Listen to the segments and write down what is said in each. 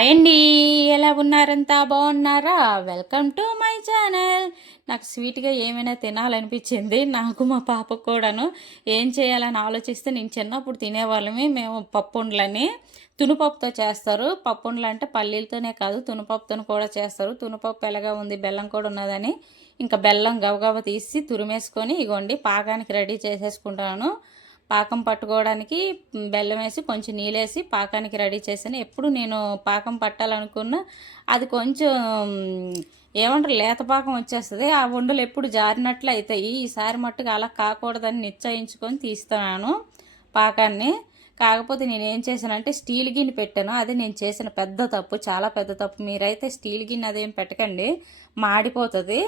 అండి, ఎలా ఉన్నారంతా బాగున్నారా? Welcome to my channel. నాకు స్వీట్గా ఏమైనా తినాలనిపించింది. నాకు మా పాపకు కూడాను. ఏం చేయాలని ఆలోచిస్తే నేను చిన్నప్పుడు తినేవాళ్ళమే మేము పప్పుండ్లని. తునుపప్పుతో చేస్తారు. పప్పుండ్లు అంటే పల్లీలతోనే కాదు తునుపప్పుతో కూడా చేస్తారు. తునుపప్పు ఎలాగా ఉంది, బెల్లం కూడా ఉన్నదని ఇంకా బెల్లం గబగబ తీసి తురిమేసుకొని ఇగోండి పాకానికి రెడీ చేసేసుకుంటాను. పాకం పట్టుకోవడానికి బెల్లం వేసి కొంచెం నీళ్ళేసి పాకానికి రెడీ చేశాను. ఎప్పుడు నేను పాకం పట్టాలనుకున్నా అది కొంచెం ఏమంటారు లేత పాకం వచ్చేస్తుంది. ఆ ఉండలు ఎప్పుడు జారినట్లు అవుతాయి. ఈసారి మట్టుకు అలా కాకూడదని నిశ్చయించుకొని తీస్తున్నాను పాకాన్ని. కాకపోతే నేను ఏం చేశానంటే స్టీల్ గిన్నె పెట్టాను. అది నేను చేసిన పెద్ద తప్పు, చాలా పెద్ద తప్పు. మీరైతే స్టీల్ గిన్నె అదేం పెట్టకండి, మాడిపోతుంది.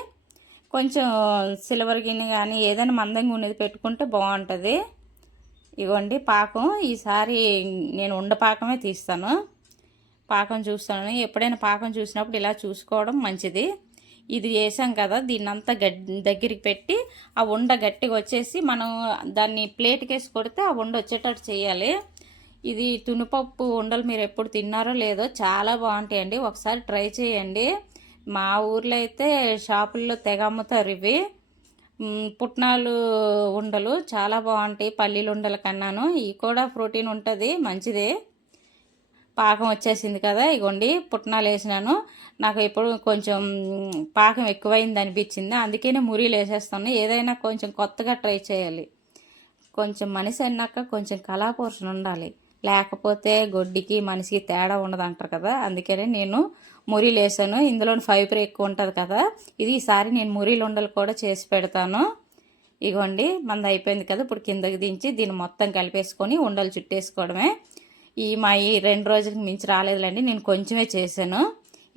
కొంచెం సిల్వర్ గిన్నె కానీ ఏదైనా మందంగా ఉన్నది పెట్టుకుంటే బాగుంటుంది. ఇగోండి పాకం ఈసారి నేను ఉండ పాకమే తీస్తాను. పాకం చూస్తాను. ఎప్పుడైనా పాకం చూసినప్పుడు ఇలా చూసుకోవడం మంచిది. ఇది చేసాం కదా, దీన్నంతా దగ్గరికి పెట్టి ఆ ఉండ గట్టిగా వచ్చేసి మనం దాన్ని ప్లేట్కి వేసి కొడితే ఆ ఉండ వచ్చేటట్టు చేయాలి. ఇది తునిపప్పు ఉండలు మీరు ఎప్పుడు తిన్నారో లేదో చాలా బాగుంటాయండి, ఒకసారి ట్రై చేయండి. మా ఊర్లో అయితే షాపుల్లో తెగ అమ్ముతారు ఇవి. పుట్నాలు ఉండలు చాలా బాగుంటాయి పల్లీలు ఉండల కన్నాను. ఇవి కూడా ప్రోటీన్ ఉంటుంది, మంచిదే. పాకం వచ్చేసింది కదా, ఇగోండి పుట్నాలు వేసినాను. నాకు ఎప్పుడు కొంచెం పాకం ఎక్కువైంది అనిపించింది, అందుకనే మురీలు వేసేస్తాను. ఏదైనా కొంచెం కొత్తగా ట్రై చేయాలి. కొంచెం మనిషి అన్నాక కొంచెం కళాపోషణ ఉండాలి, లేకపోతే గొడ్డికి మనిషికి తేడా ఉండదు అంటారు కదా. అందుకనే నేను మురీలు వేసాను. ఇందులో ఫైబర్ ఎక్కువ ఉంటుంది కదా. ఇది ఈసారి నేను మురీలు ఉండలు కూడా చేసి పెడతాను. ఇగోండి మంది అయిపోయింది కదా, ఇప్పుడు కిందకి దించి దీన్ని మొత్తం కలిపేసుకొని ఉండలు చుట్టేసుకోవడమే. ఈ 2 రోజులకు మించి రాలేదులేండి, నేను కొంచెమే చేశాను.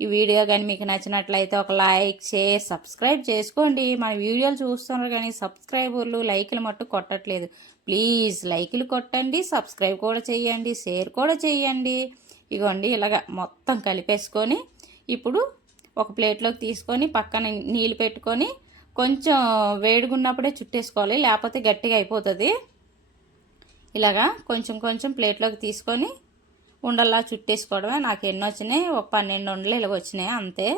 ఈ వీడియో కానీ మీకు నచ్చినట్లయితే ఒక లైక్, షేర్, సబ్స్క్రైబ్ చేసుకోండి. మన వీడియోలు చూస్తున్నారు కానీ సబ్స్క్రైబర్లు లైకులు మట్టు కొట్టట్లేదు. ప్లీజ్ లైకులు కొట్టండి, సబ్స్క్రైబ్ కూడా చేయండి, షేర్ కూడా చేయండి. ఇగోండి ఇలాగ మొత్తం కలిపేసుకొని ఇప్పుడు ఒక ప్లేట్లోకి తీసుకొని పక్కన నీళ్ళు పెట్టుకొని కొంచెం వేడిగున్నప్పుడే చుట్టేసుకోవాలి, లేకపోతే గట్టిగా అయిపోతుంది. ఇలాగా కొంచెం కొంచెం ప్లేట్లోకి తీసుకొని ఉండల్లా చుట్టేసుకోవడమే. నాకు ఎన్ని వచ్చినాయి, ఒక 12 ఉండలు ఇలాగ వచ్చినాయి అంతే.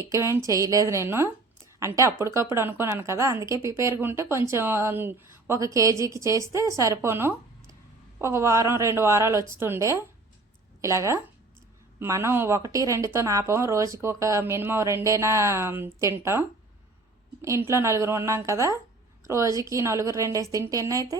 ఎక్కువేం చేయలేదు నేను, అంటే అప్పటికప్పుడు అనుకున్నాను కదా, అందుకే ప్రిపేర్గా ఉంటే కొంచెం 1 కేజీకి చేస్తే సరిపోను. 1 వారం 2 వారాలు వచ్చుతుండే. ఇలాగా మనం 1 2తో ఆపం, రోజుకి ఒక మినిమం 2 తింటాం. ఇంట్లో 4 ఉన్నాం కదా, రోజుకి 4 2 తింటే ఎన్నైతే